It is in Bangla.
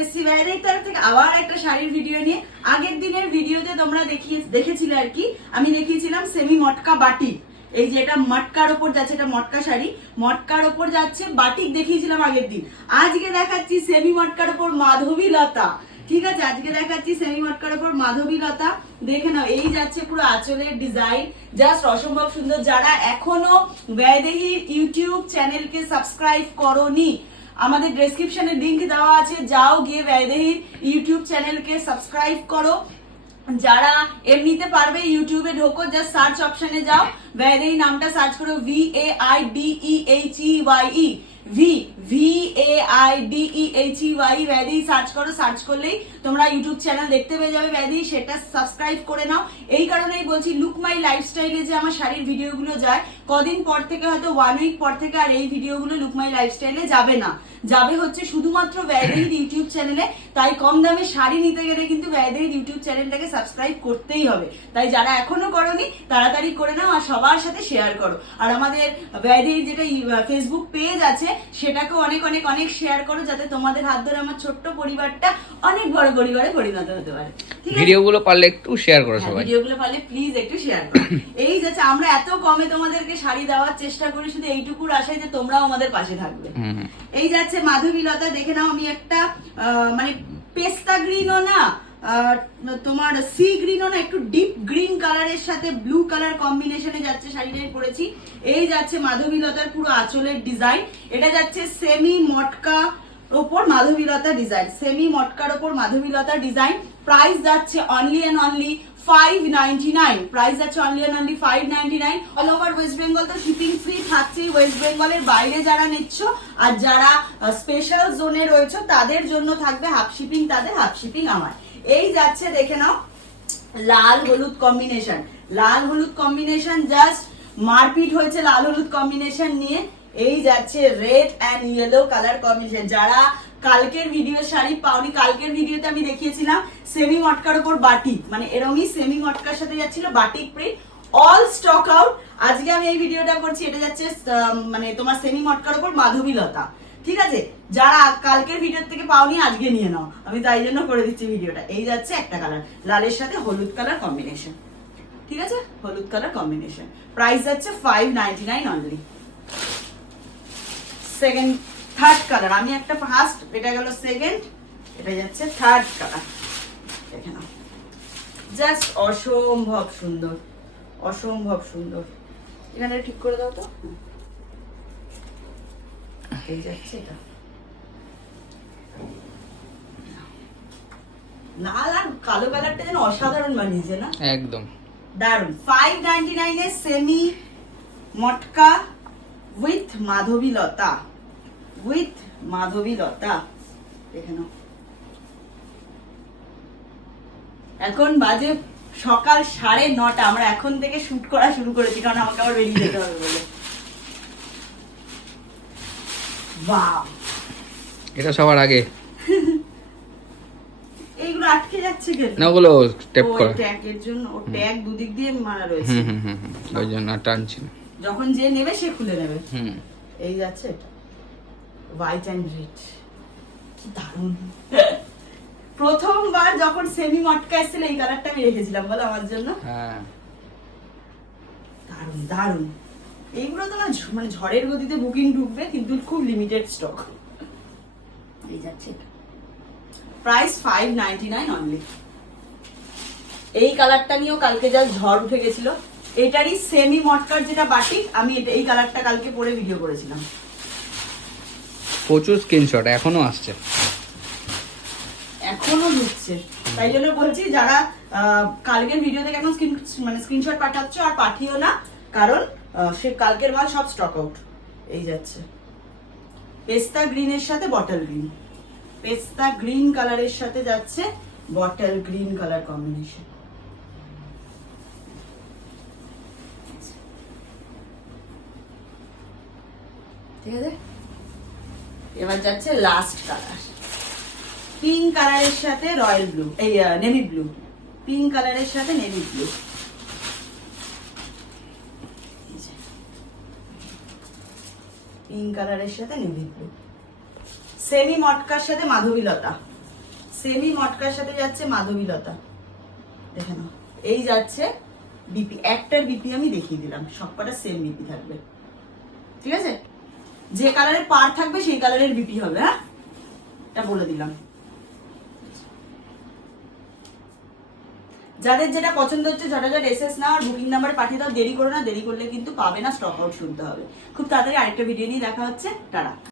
এসেছি বাইরের তরফ থেকে আবার একটা শাড়ির ভিডিও নিয়ে। আগের দিনের ভিডিওতে তোমরা দেখেছিলে আর কি, আমি দেখিয়েছিলাম সেমি মটকা বাটিক। এই যে এটা মটকার ওপর যাচ্ছে, এটা মটকা শাড়ি, মটকার ওপর যাচ্ছে বাটিক দেখিয়েছিলাম আগের দিন। আজকে দেখাচ্ছি সেমি মটকার ওপর মাধবী লতা। ঠিক আছে, আজকে দেখাচ্ছি সেমি মটকার ওপর মাধবী লতা। দেখে নাও, এই যাচ্ছে পুরো আঁচলের ডিজাইন, জাস্ট অসম্ভব সুন্দর। যারা এখনো বৈদেহী ইউটিউব চ্যানেলকে সাবস্ক্রাইব করোনি, আমাদের ডেসক্রিপশনে লিংক দেওয়া আছে, যাও গিয়ে বৈদেহী ইউটিউব চ্যানেলকে সাবস্ক্রাইব করো। যারা এমনিতে পারবে ইউটিউবে ঢোকো, জাস্ট সার্চ অপশনে যাও, বৈদেহী নামটা সার্চ করো, VAIDEHEYE VAIDEHEYE বৈদেহী সার্চ করো। সার্চ করলেই তোমরা ইউটিউব চ্যানেল দেখতে পেয়ে যাবে বৈদেহী, সেটা সাবস্ক্রাইব করে নাও। এই কারণেই বলছি, লুক মাই লাইফস্টাইলে যে আমার শাড়ির ভিডিওগুলো যায়, কদিন পর থেকে হয়তো 1 উইক পর থেকে আর এই ভিডিওগুলো লুক মাই লাইফস্টাইলে যাবে না, যাবে হচ্ছে শুধুমাত্র বৈদেহীর ইউটিউব চ্যানেলে। তাই কম দামে শাড়ি নিতে গেলে কিন্তু বৈদেহীর ইউটিউব চ্যানেলটাকে সাবস্ক্রাইব করতেই হবে। তাই যারা এখনো করোনি তাড়াতাড়ি করে নাও আর সবার সাথে শেয়ার করো। আর আমাদের বৈদেহীর যেটা ফেসবুক পেজ আছে সেটাকে অনেক অনেক অনেক শেয়ার করো, যাতে তোমাদের হাত ধরে আমার ছোট্ট পরিবারটা অনেক বড় পরিবারে পরিণত হতে পারে। ভিডিওগুলো পারলে একটু শেয়ার করো সবাই, ভিডিওগুলো পারলে প্লিজ একটু শেয়ার করো। এই যাচ্ছে, আমরা এত কমে তোমাদেরকে শাড়ি দেওয়ার চেষ্টা করি শুধু এইটুকুর আশায় যে তোমরাও আমাদের পাশে থাকবে। এই যাচ্ছে মাধবী লতা, দেখে নাও। আমি একটা মানে পেস্তা গ্রিনও না, তোমার সি গ্রিনও না, একটু ডিপ গ্রিন কালারের সাথে ব্লু কালার কম্বিনেশনে যাচ্ছে শাড়িটাই পরেছি। এই যাচ্ছে মাধবী লতার পুরো আঁচলের ডিজাইন। এটা যাচ্ছে সেমি মটকা ওপর মাধবী লতা ডিজাইন, সেমি মটকার ওপর মাধবী লতা ডিজাইন। প্রাইস যাচ্ছে অনলি এন্ড অনলি 599। প্রাইস যাচ্ছে only and only 599। All over West Bengal তো শিপিং ফ্রি থাকছেই। ওয়েস্ট বেঙ্গলের বাইরে যারা নিচ্ছ আর যারা স্পেশাল জোনে রয়েছে তাদের জন্য থাকবে হাফ শিপিং, তাদের হাফ শিপিং আমার। এই যাচ্ছে, দেখে নাও, লাল হলুদ কম্বিনেশন, লাল হলুদ কম্বিনেশন, জাস্ট মারপিট হয়েছে লাল হলুদ কম্বিনেশন নিয়ে। এই যাচ্ছে red and yellow colour combination. যারা কালকের ভিডিও শাড়ি পাওনি, কালকের ভিডিওতে আমি দেখিয়েছিলাম সেমি মটকার উপর বাটিক, মানে এরকমই সেমি মটকার সাথে যাচ্ছিল batik print, all stock out. আজকে আমি এই ভিডিওটা করছি, এটা যাচ্ছে মানে তোমার সেমি মটকার উপর মাধবী লতা। ঠিক আছে, যারা কালকের ভিডিও থেকে পাওনি আজকে নিয়ে নাও, আমি তাই জন্য করে দিচ্ছি ভিডিওটা। এই যাচ্ছে একটা কালার, লালের সাথে হলুদ কালার কম্বিনেশন। ঠিক আছে, হলুদ কালার কম্বিনেশন। প্রাইস যাচ্ছে 599 অনলি। সেকেন্ড, থার্ড কালার, আমি একটা ফার্স্ট, এটা গেল সেকেন্ড, এটা যাচ্ছে থার্ড কালার। দেখে নাও, জাস্ট অসম্ভব সুন্দর, অসম্ভব সুন্দর। এখানে ঠিক করে দাও তো। এই যাচ্ছে এটা, লাল আর কালো কালারটা যেন অসাধারণ বানিয়েছে না, একদম দারুন। 599 এর semi matka with Madhabi Lata, with মাধবী লতা। দেখে নাও, এখন বাজে সকাল 9:30। আমরা এখন থেকে শুট করা শুরু করেছি, কারণ আমাকে আবার বেরিয়ে যেতে হবে বলে। বাহ, এটা সবার আগে। এইগুলো আটকে যাচ্ছে কেন? না, ওগুলো ট্যাপ করা, ট্যাগের জন্য। ও ট্যাগ দুদিক দিয়ে মারা রয়েছে, ওই জন্য টানছি না। যখন যে নেবে সে খুলে নেবে। এই যাচ্ছে এটা হোয়াইট এন্ড রেড, কি দারুণ। প্রথমবার যখন সেমি মটকা এসেছিল এই কালারটা আমি রেখেছিলাম, বলো আমার জন্য। হ্যাঁ, দারুণ দারুণ। এইগুলো তো না মানে ঝড়ের গতিতে বুকিং ঢুকবে, কিন্তু খুব লিমিটেড স্টক। এই যাচ্ছে, প্রাইস 599 অনলি। এই কালারটা নিয়েও কালকে যা ঝড় উঠে গেছিল। এটারই সেমি মটকার যেটা বাটিক, আমি এই কালারটা কালকে পরে ভিডিও করেছিলাম। প্রচুর স্ক্রিনশট এখনো আসছে, এখনো ঢুকছে। তাই জন্য বলছি, যারা কালকের ভিডিও থেকে এখন স্ক্রিনশট পাঠাচ্ছ আর পাঠিও না, কারণ সে কালকের মাল সব স্টক আউট। এই যাচ্ছে পেস্তা গ্রিনের সাথে বটল গ্রিন, পেস্তা গ্রিন কালারের সাথে যাচ্ছে বটল গ্রিন কালার কম্বিনেশন। ঠিক আছে, এবার যাচ্ছে লাস্ট কালার, পিঙ্ক কালারের সাথে রয়্যাল ব্লু, এই নেভি ব্লু, পিঙ্ক কালারের সাথে নেভি ব্লু। পিঙ্ক কালারের সাথে নেভি ব্লু, সেমি মটকার সাথে মাধবী লতা। সেমি মটকার সাথে যাচ্ছে মাধবীলতা, দেখে নাও। এই যাচ্ছে বিপি, একটার বিপি আমি দেখিয়ে দিলাম, সবকটা সেম বিপি থাকবে, ঠিক আছে? যে কালারের পার থাকবে সেই কালারের বিপি হবে, হ্যাঁ, এটা বলে দিলাম। যাদের যেটা পছন্দ হচ্ছে ঝটাঝট এসএস নাও আর বুকিং নাম্বার পাঠিয়ে দাও, দেরি করো না, দেরি করলে কিন্তু পাবে না, স্টক আউট শুনতে হবে। খুব তাড়াতাড়ি আরেকটা ভিডিও নিয়ে দেখা হচ্ছে, টাটা।